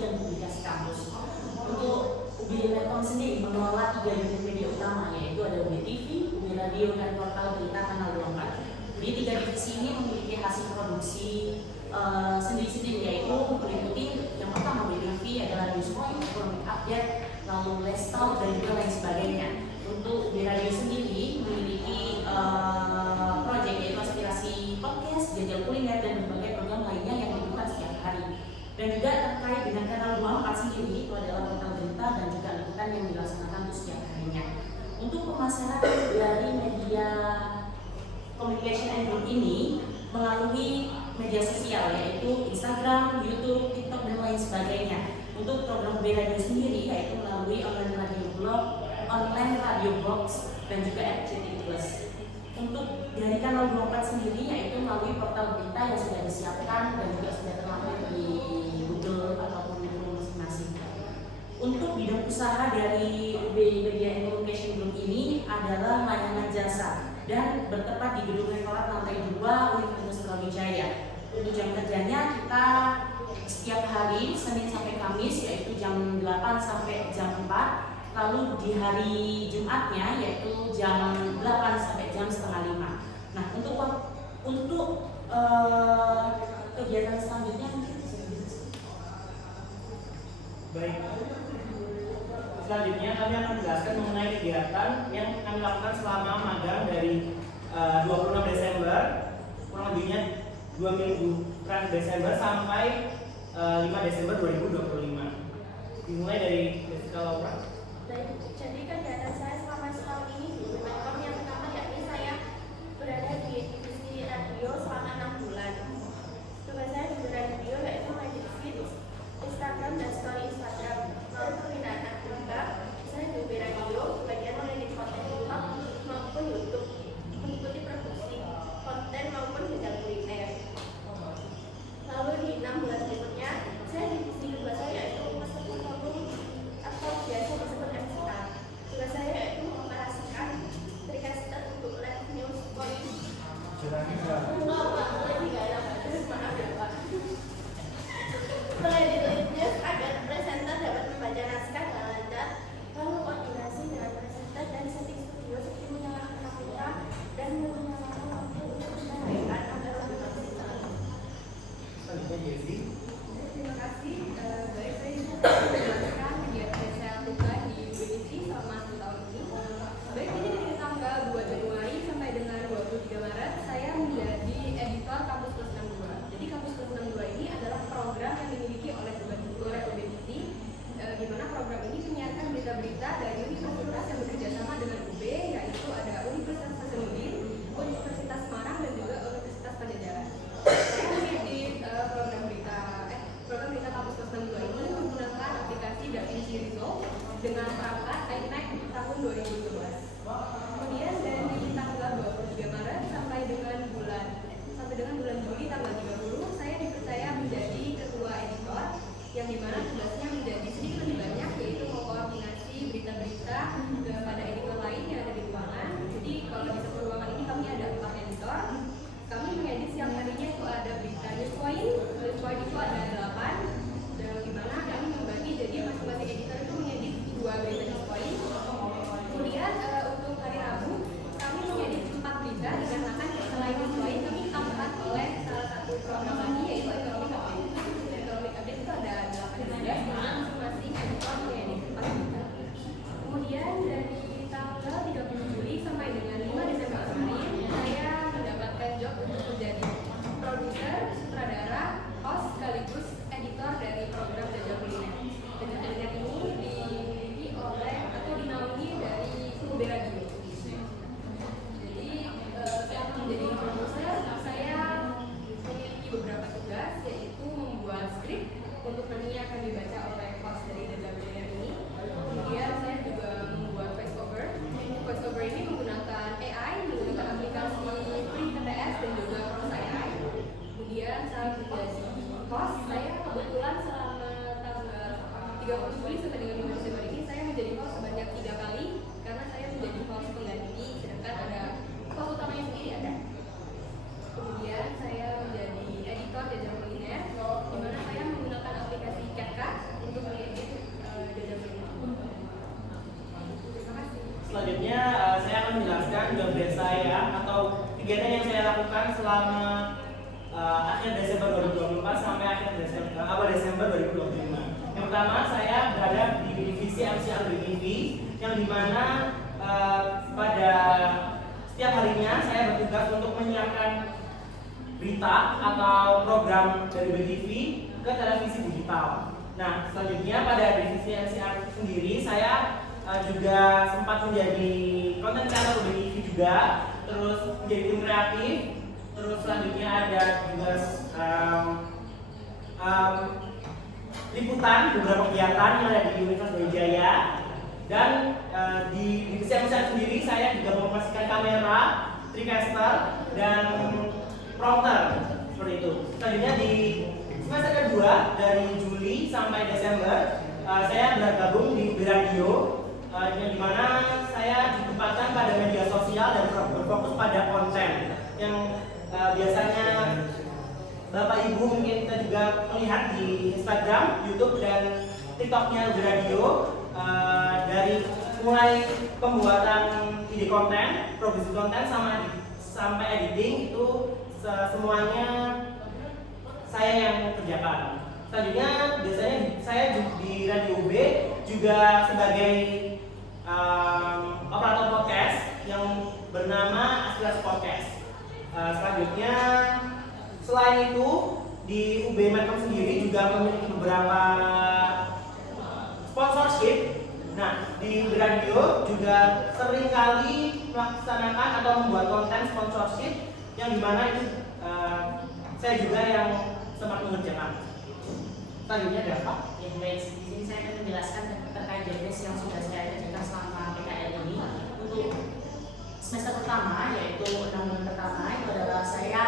dan publikasi kampus. Untuk UB Lekom sendiri mengelola 3 unit media utama, yaitu ada UB TV, UB Radio, dan portal berita Kanal 24. Di 3 divisi ini memiliki hasil produksi sendiri-sendiri, yaitu meliputi yang pertama UB TV adalah Newspoint, Economic Update, lalu Let's Talk, dan juga lain sebagainya. Untuk UB Radio sendiri memiliki proyek yaitu aspirasi podcast, jajal kuliner, dan berbagai program lainnya yang diputar setiap hari. Dan juga terkait dengan Kanal 24 sendiri, itu adalah portal berita dan juga liputan yang dilaksanakan untuk setiap harinya. Untuk pemasaran dari media communication and group ini melalui media sosial, yaitu Instagram, YouTube, TikTok, dan lain sebagainya. Untuk program UB Radio sendiri yaitu melalui online radio blog, online radio box, dan juga RCTI Plus. Untuk dari Kanal 24 sendiri yaitu melalui portal berita yang sudah disiapkan dan juga sudah terlampir di Google ataupun di masing-masing. Untuk bidang usaha dari UB Media and Communication Group ini adalah layanan jasa dan bertempat di Gedung Rektorat lantai 2 Universitas Brawijaya. Untuk jam kerjanya kita setiap hari Senin sampai Kamis yaitu jam 8 sampai jam 4. Lalu di hari Jumatnya yaitu jam 8 sampai jam setengah 5. Nah, untuk kegiatan selanjutnya mungkin baik. Selanjutnya kami akan menjelaskan mengenai kegiatan yang kami lakukan selama magang dari 26 Desember, kurang lebihnya 2 minggu Desember sampai 5 Desember 2025. Dimulai dari Jessica Laura. Jadi kegiatan saya selama setahun ini di Menkom yang pertama yakni saya berada di divisi radio selama 6 bulan. Tugas saya di radio yaitu edit feed, Instagram, dan story Instagram. Lalu pembinaan aktivitas saya di radio bagian mengedit konten blog maupun YouTube, mengikuti produksi konten maupun bidang kuliner. Lalu di 6 bulan berikutnya saya di divisi kedua saya yaitu meskipun atau biasa disebut MCK. Tugas saya yaitu mengoperasikan Tricaster untuk live news point. Mengedit live news agar presenter dapat membaca naskah dengan lancar, lalu koordinasi dengan presenter dan setting studio seperti menyalakan kamera dan menyalakan lampu untuk menyampaikan agar lebih maksimal. Terima kasih. Baik, saya menjelaskan kegiatan saya lakukan di UBDC selama 1 tahun ini. Baik, ini dari tanggal 2 Januari sampai dengan 23 Maret saya menjadi editor Kampus Plus 62. Jadi Kampus Plus 62 ini adalah program yang dimiliki oleh UBDC, di mana program ini menyiarkan berita-berita dari universitas yang bekerja sama dengan UB, yaitu ada Universitas Hasanuddin, Universitas Semarang, dan juga Universitas Pajajaran. Saya mengedit program berita Kampus Plus 62 ini menggunakan aplikasi DaVinci Resolve dengan perangkat iMac tahun 2012. Kemudian dari tanggal 23 Maret sampai dengan bulan Juli tanggal 30 saya dipercaya menjadi ketua editor, yang dimana tugasnya menjadi sedikit lebih banyak, yaitu mengkoordinasi berita-berita kepada editor lain yang ada di ruangan. Jadi kalau di satu ruangan ini kami ada 4 editor. Kami mengedit siang harinya itu ada berita Newspoint itu ada 8, dan dimana kami membagi jadi masing-masing editor itu mengedit 2 berita Newspoint. Kemudian untuk hari Rabu kami mengedit 4 berita dikarenakan selain Newspoint kami ditambahkan oleh salah satu program lagi yaitu Economic Update. Economic Update itu ada 8 berita, dimana masing-masing editor mengedit 4 berita. Kemudian dari tanggal 30 Juli sampai dengan 5 Desember kemarin saya mendapatkan job untuk menjadi produser, sutradara, host sekaligus editor dari program Jajal Kuliner. Jajal Kuliner ini dimiliki oleh atau dinaungi dari UB Radio. Jadi selama menjadi produser saya memiliki beberapa tugas, yaitu membuat skrip untuk nantinya akan dibaca oleh host dari Jajal Kuliner ini. Kemudian saya juga membuat voice over. Voice over ini menggunakan AI, menggunakan aplikasi Free TTS dan juga Cross AI. Kemudian saat menjadi host, saya kebetulan selama tanggal 30 Juli sampai dengan 5 Desember ini saya menjadi host sebanyak 3 kali karena saya menjadi host pengganti, sedangkan ada host utamanya sendiri ada. Kemudian saya menjadi editor Jajal Kuliner, di mana saya menggunakan aplikasi CapCut akhir Desember 2024 sampai awal Desember 2025. Yang pertama, saya berada di divisi MCR BTV, yang dimana pada setiap harinya saya bertugas untuk menyiapkan berita atau program dari BTV ke televisi digital. Nah, selanjutnya pada divisi MCR sendiri saya juga sempat menjadi konten kreator BTV juga, terus menjadi tim kreatif, terus selanjutnya ada juga liputan beberapa kegiatan yang ada di Universitas Brawijaya. Dan di divisi MCR sendiri saya juga mengoperasikan kamera, TriCaster, dan prompter seperti itu. Selanjutnya di semester kedua dari Juli sampai Desember saya bergabung di UB Radio, yang dimana saya ditempatkan pada media sosial dan berfokus pada konten yang biasanya Bapak Ibu mungkin kita juga melihat di Instagram, YouTube, dan TikToknya UB Radio. Dari mulai pembuatan ide konten, produksi konten, sampai editing itu semuanya saya yang kerjakan. Selanjutnya biasanya saya di Radio UB juga sebagai operator podcast yang bernama Aspirasi Podcast. Selanjutnya selain itu di UB Medcom sendiri juga memiliki beberapa sponsorship. Nah, di radio juga sering kali melaksanakan atau membuat konten sponsorship yang dimana itu saya juga yang sempat mengerjakan. Selanjutnya ada apa? Ya, baik, di sini saya akan menjelaskan terkait jobdesk yang sudah saya kerjakan selama PKL ini. Untuk semester pertama, yaitu 6 bulan pertama, itu adalah saya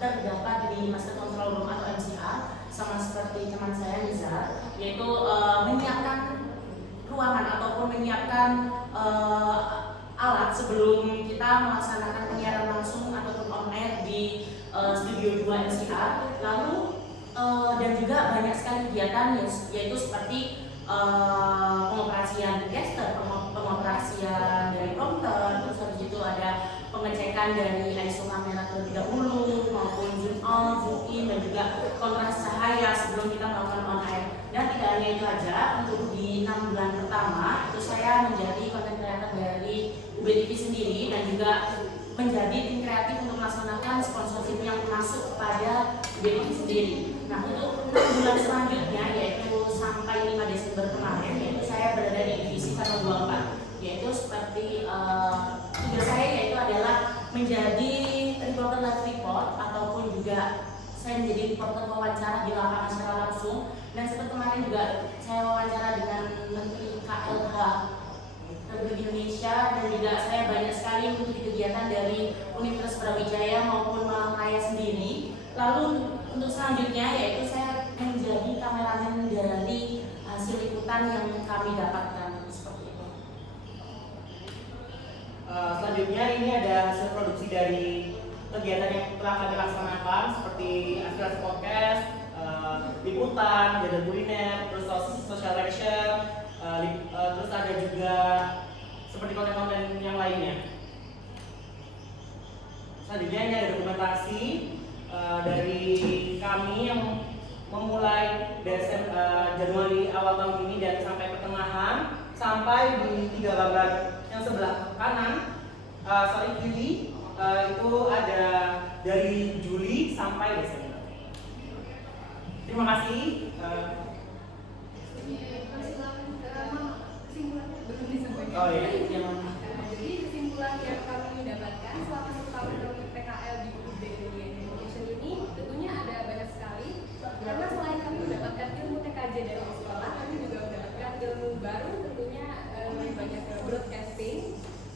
terdapat di Master Control Room atau MCR, sama seperti teman saya Nizar, yaitu menyiapkan ruangan ataupun menyiapkan alat sebelum kita melaksanakan penyiaran langsung ataupun on air di studio 2 MCR. Lalu dan juga banyak sekali kegiatan yaitu seperti pengoperasian caster, pengoperasian dari prompter, terus habis itu ada pengecekan dari ISO kamera terlebih dahulu maupun zoom out, zoom in, dan juga kontras cahaya sebelum kita melakukan on air. Dan tidak hanya itu aja, untuk di 6 bulan pertama itu saya menjadi content creator dari UBTV sendiri dan juga menjadi tim kreatif untuk melaksanakan sponsorship yang masuk pada UBTV sendiri. Nah, untuk 6 bulan selanjutnya, yaitu sampai 5 Desember kemarin, yaitu saya berada di divisi Channel 24, yaitu seperti tugas saya yaitu adalah menjadi reporter live report ataupun juga saya menjadi reporter wawancara di lapangan secara langsung. Dan seperti kemarin juga saya wawancara dengan Menteri KLH Republik Indonesia, dan juga saya banyak sekali mengikuti kegiatan dari Universitas Brawijaya maupun Malang Raya sendiri. Lalu untuk selanjutnya yaitu saya menjadi kameramen dari hasil liputan yang kami dapatkan seperti itu. Selanjutnya ini ada hasil produksi dari kegiatan yang telah kami laksanakan seperti Aspirasi Podcast, liputan, jadwal kuliner, terus social action, terus ada juga seperti konten-konten yang lainnya. Selanjutnya ini ada dokumentasi dari kami yang memulai Januari awal tahun ini dan sampai pertengahan, sampai di 3 gambar yang sebelah kanan, kiri itu ada dari Juli sampai Desember. Terima kasih. Oh iya. Jadi kesimpulan yang kami dapatkan selama setahun dalam PKL di UB Education ini tentunya ada banyak sekali, karena selain kami mendapatkan ilmu TKJ dari sekolah, kami juga mendapatkan ilmu baru, tentunya lebih banyak ke broadcasting.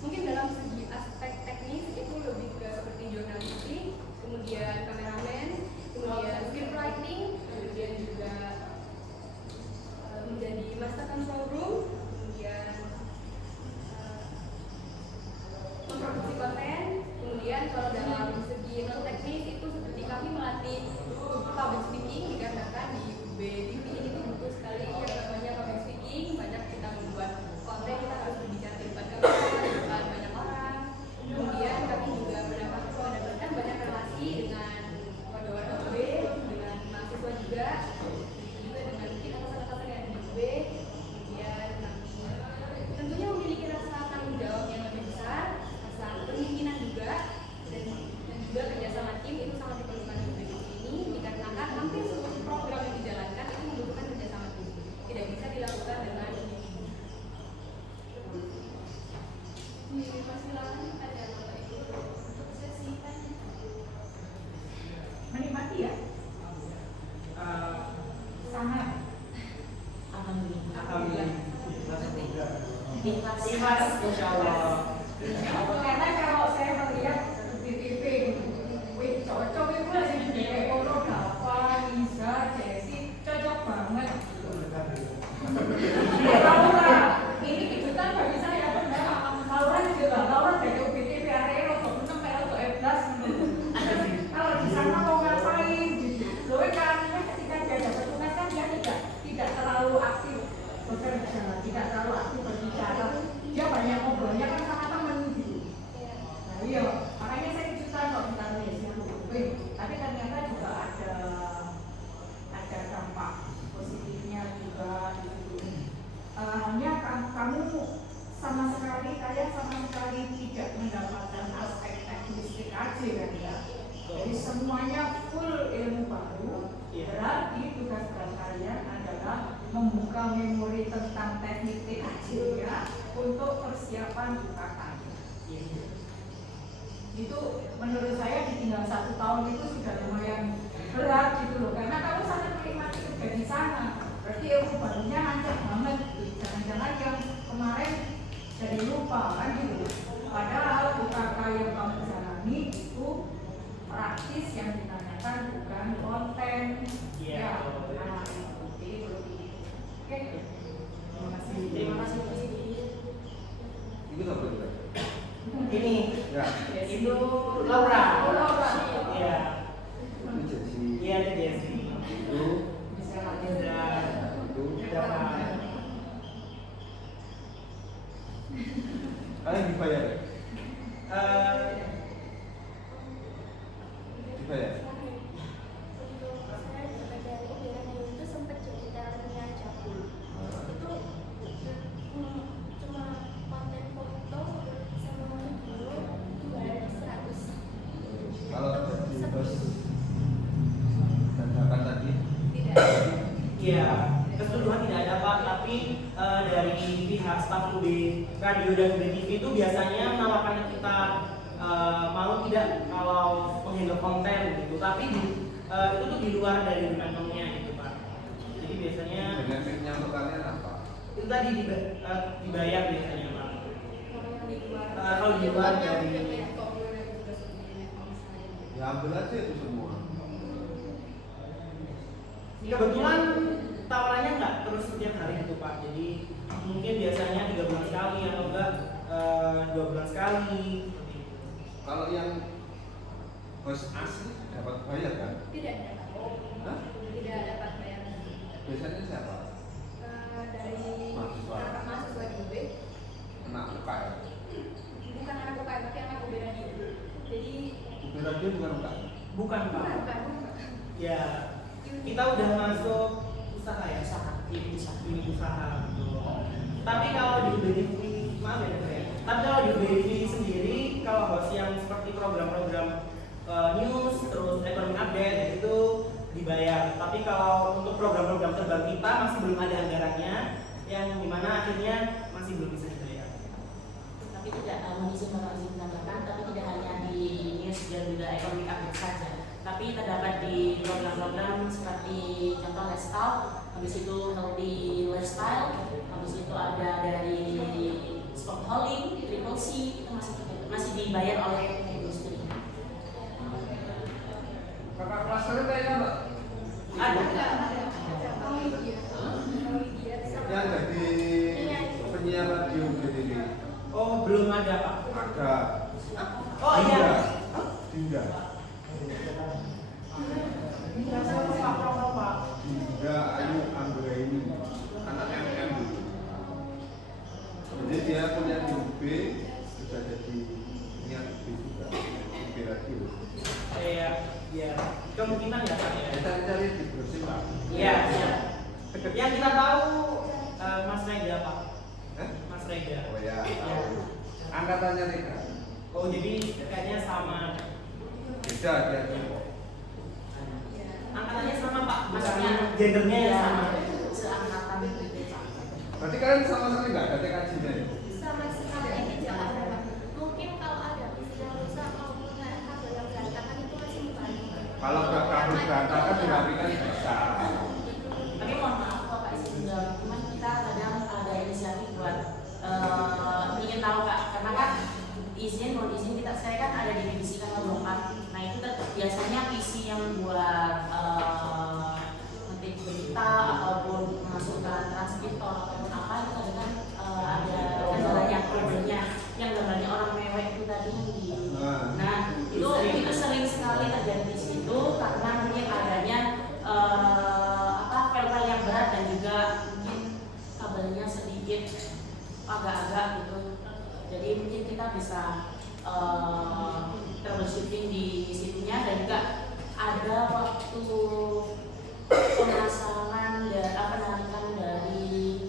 Mungkin dalam segi aspek teknis itu lebih ke seperti jurnalistik, kemudian kameramen, kemudian script writing, kemudian juga menjadi master control room, kemudian memproduksi konten. Kemudian kalau dalam segi non teknis itu seperti kami melatih public speaking, dikarenakan di UB TV ini tuh butuh sekali yang namanya public speaking. Banyak kita membuat konten, kita harus berbicara di depan kamera, di depan banyak orang. Kemudian kami juga mendapatkan banyak relasi dengan Mas, Masya Allah. Karena kalau saya melihat di TV, wih cocok itu lah sih dari Oro, Dava, Liza, Jessie, cocok banget. Laura, ini kejutan bagi saya benar. Laura juga, Laura dari UBTV area untuk 6 atau 11. Kalau di sana mau ngapain? Loh kan ketika dia dapat tugas kan dia tidak terlalu aktif bekerja, tidak terlalu aktif berbicara. Dia banyak ngobrolnya kan sama temen gitu. Nah iya, makanya saya kejutan kok tentang Indonesia. Tapi ternyata juga ada dampak positifnya juga gitu. Hanya kamu sama sekali, kalian sama sekali tidak mendapatkan aspek teknistik aja kan ya. Jadi semuanya full ilmu baru. Berarti tugas berat kalian adalah membuka memori tentang teknik TKJ-nya untuk persiapan UKK. Itu menurut saya ditinggal 1 tahun itu sudah lumayan berat gitu loh, karena kamu sangat menikmati kerja di sana. Berarti ilmu barunya lancar banget. Jangan-jangan yang kemarin jadi lupa kan gitu. Padahal UKK yang kamu jalani itu praktis, yang ditanyakan bukan konten. Ya, nah, jadi oke. Terima kasih Mas Didi. Itu apa itu? Ini, Ya, itu Laura. Laura. Iya. itu Jessie. Iya, itu Jessie. Itu, Dan itu. Dava. Kalian dibayar? Eh, Dibayar? Untuk saya dapat dari radio itu sempat jadi talentnya Jakul. Itu cuma konten foto sama video 200. Kalau jadi bos dadakan tadi, Iya, keseluruhan tidak ada Pak, tapi dari pihak staf UB Radio dan UB TV itu biasanya menawarkan kita mau tidak kalau menghandle konten gitu, tapi itu tuh di luar dari kantongnya gitu Pak. Jadi biasanya benefitnya untuk kalian apa? itu tadi dibayar biasanya Pak. Kalau di luar dari Ya ambil aja itu semua. kebetulan tawarannya nggak terus setiap hari gitu Pak, jadi mungkin biasanya 3 bulan sekali atau enggak 2 bulan sekali. Kalau yang bos asli dapat bayar kan? Tidak dapat. Hah? Tidak dapat bayaran. Biasanya siapa? Dari Mahasiswa. anak mahasiswa di UB, Anak UKM. bukan anak UKM tapi anak UB radio. Jadi UB Radio bukan UKM. Bukan Pak. bukan. Ya, kita udah masuk usaha ya, Usaha, ini usaha. unit usaha gitu. Tapi kalau di UBTV, maaf ya saya. Tapi kalau di UBTV sendiri, kalau host yang seperti program-program news, terus ekonomi update itu dibayar. Tapi kalau untuk program-program terbang kita masih belum ada anggarannya, yang dimana akhirnya masih belum bisa dibayar. Tapi tidak izin menambahkan, tapi tidak hanya di news dan juga ekonomi update saja, tapi terdapat di program-program seperti contoh lifestyle, habis itu healthy lifestyle, habis itu ada dari sport hauling, triple C, itu masih dibayar oleh industri. Kakak kelas saya kayaknya Mbak. Ada. Yang jadi penyiar radio UBTV. Oh, belum ada Pak. Ada. Oh iya. Dinda. Dinda Ayu Anggraini, anak MM dulu. Jadi dia punya di UB, sudah jadi penyiar UB juga, UB Radio. Iya, iya. Kemungkinan ya Pak ya. Cari-cari di browsing Pak. Iya, iya. Yang kita tahu Mas Rega Pak. Mas Rega. Oh ya. Iya. Angkatannya Rega. Oh jadi kayaknya sama. Beda dia tuh. Angkatannya sama Pak. Maksudnya Gendernya yang sama. Seangkatan gitu. Berarti kalian sama sekali nggak ada TKJ-nya ya? Sama sekali tidak ada Pak. Mungkin kalau ada istilah rusak maupun kabel yang berantakan itu masih banyak. Kalau kabel berantakan dirapikan bisa. Tapi mohon maaf Pak izin juga, cuman kita kadang ada inisiatif buat isi yang buat ngetik berita ataupun memasukkan transkritor ataupun apa itu tadi kan ada gambarnya kodenya yang gambarnya orang mewek itu tadi. Nah itu sering sekali terjadi di situ karena mungkin adanya file-file yang berat dan juga mungkin kabelnya sedikit agak-agak gitu. Jadi mungkin kita bisa troubleshooting di situnya dan juga ada waktu pemasangan penarikan dari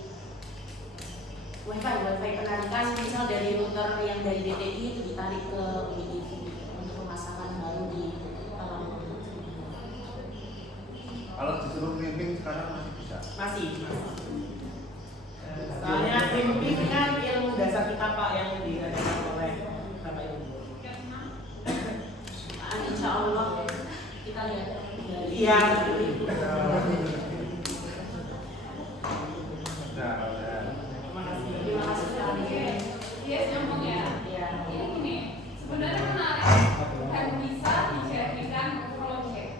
wifi penarikan misal dari router yang dari DTI itu ditarik ke UBTV untuk pemasangan baru di Kalau disuruh crimping sekarang masih bisa. Masih. Soalnya crimping kan ilmu dasar kita Pak yang diajarkan oleh Bapak Ibu. Insya Allah kita lihat dari Iya. Terima kasih sekali. Yes, nyambung ya. Iya. Ini gini, sebenarnya menarik dan bisa dijadikan project.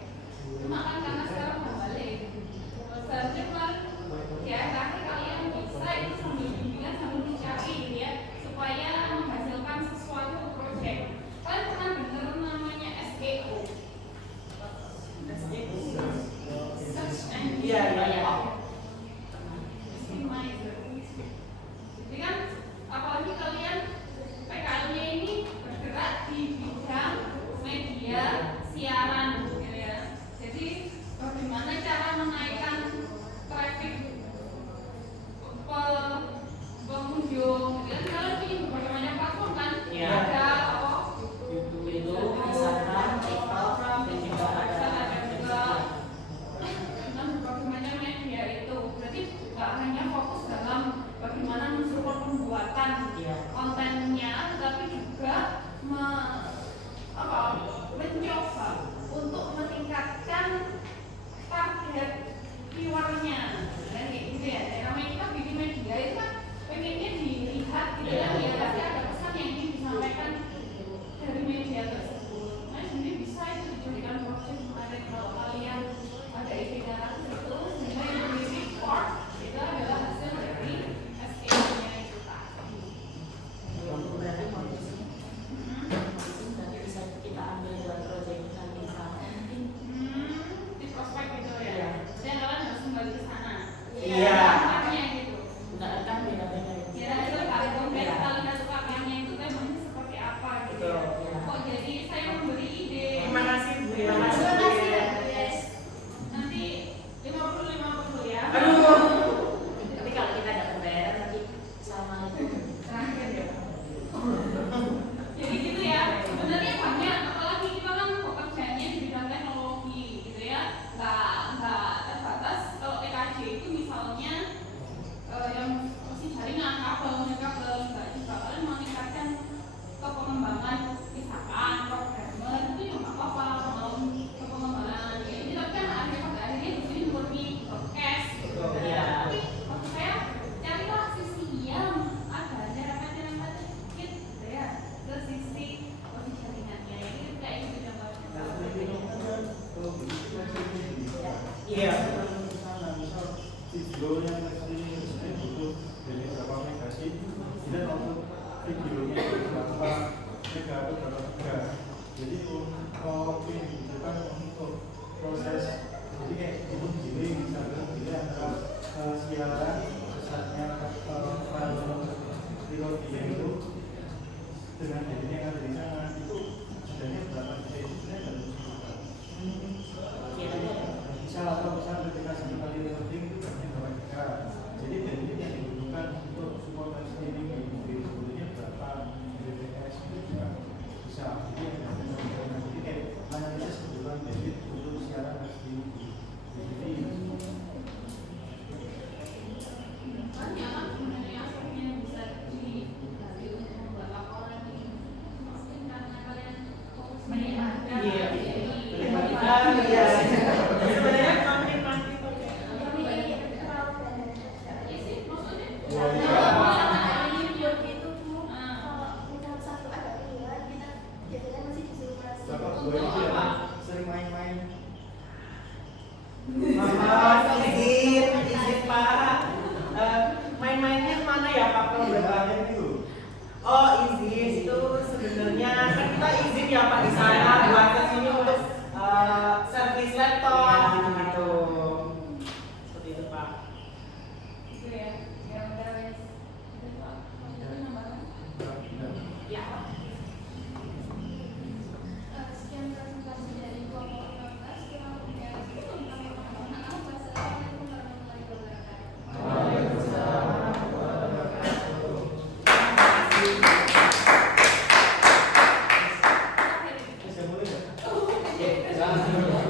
Cuma kan karena sekarang berbalik. Seharusnya kemarin ya terakhir kalian bisa itu sambil bimbingan sambil mencari gitu ya supaya menghasilkan sesuatu project. Kalian pernah dengar namanya SEO? Search engine. Iya. Optimizer. Jadi kan apalagi kalian PKL-nya ini bergerak di bidang media siaran gitu ya. Jadi bagaimana cara menaikkan traffic pengunjung gitu kan. Kalian punya berbagai macam platform kan? Iya. Ada apa? YouTube, Instagram, TikTok, dan juga ada dengan berbagai macam media itu. Berarti nggak hanya fokus dalam bagaimana mensupport pembuatan kontennya, tetapi juga mencoba untuk meningkatkan target viewernya. Dan kayak gitu ya. Namanya kita bikin media itu kan pengennya dilihat gitu kan ya, pasti ada pesan yang ingin disampaikan dari media tersebut. Nah sebenarnya bisa itu dijadikan proses menarik kalau kalian ada ide darah itu sehingga yang di report itu adalah hasil dari SEO-nya itu tadi. berarti modusnya berarti bisa kita ambil buat project nanti misalnya mungkin Di prospek gitu ya. Iya. Dan kalian harus kembali ke sana. Iya. Kakaknya gitu. nggak kan beda-beda Ya itu kalau konkret kita lihat kakaknya itu memangnya seperti apa gitu. Betul. Ya. Kok jadi saya memberi ide. Terima kasih Bu. Terima kasih. Terima kasih ya. Yes. Nanti 50 ya. Aduh. tapi kalau kita dapat bayaran nanti assalamualaikum Terakhir ya. Jadi gitu ya. Sebenarnya banyak, apalagi kita kan pekerjaannya di bidang teknologi gitu ya. Nggak terbatas kalau TKJ itu misalnya yang masih jaringan kabel nggak juga kalian meningkatkan ke pengembangan misalkan programmer itu juga nggak apa-apa kalau ke pengembangan ya ini tapi kan pada akhirnya di sini murni broadcast gitu. Iya. Tapi maksud saya carilah sisi yang ada nyerempet sedikit gitu ya ke sisi posisi jaringannya ini kayak gitu Iya. Video yang sebenarnya butuh dari berapa megasi, dan untuk videonya itu berapa mega atau berapa giga. Jadi waktu yang dibutuhkan untuk proses, jadi kayak itu gini misalnya gini antara siaran besarnya file video itu dengan jadinya yang ada di sana itu sebenarnya berapa giga itu sebenarnya dan misal atau misal ketika satu kali loading itu hanya berapa giga. Jadi bandwidth yang dibutuhkan untuk support dan streaming di video sebelumnya berapa Mbps itu juga bisa. Jadi kayak analisis kebutuhan bandwidth untuk siaran dan streaming di TV. banyak kan sebenarnya aspeknya yang bisa digali untuk membuat laporan ini mungkin karena kalian fokus menikmati Iya. iya Sebenarnya konten itu iya sih maksudnya Bapak gue itu ya sering main-main ngisi laptop gitu-gitu. Seperti itu Pak. Itu ya, yang udah wes. Ya. Sekian presentasi dari kelompok 15. Kurang lebihnya itu kami mohon maaf. Wassalamualaikum warahmatullahi wabarakatuh. Bisa boleh ya? Oke, jangan.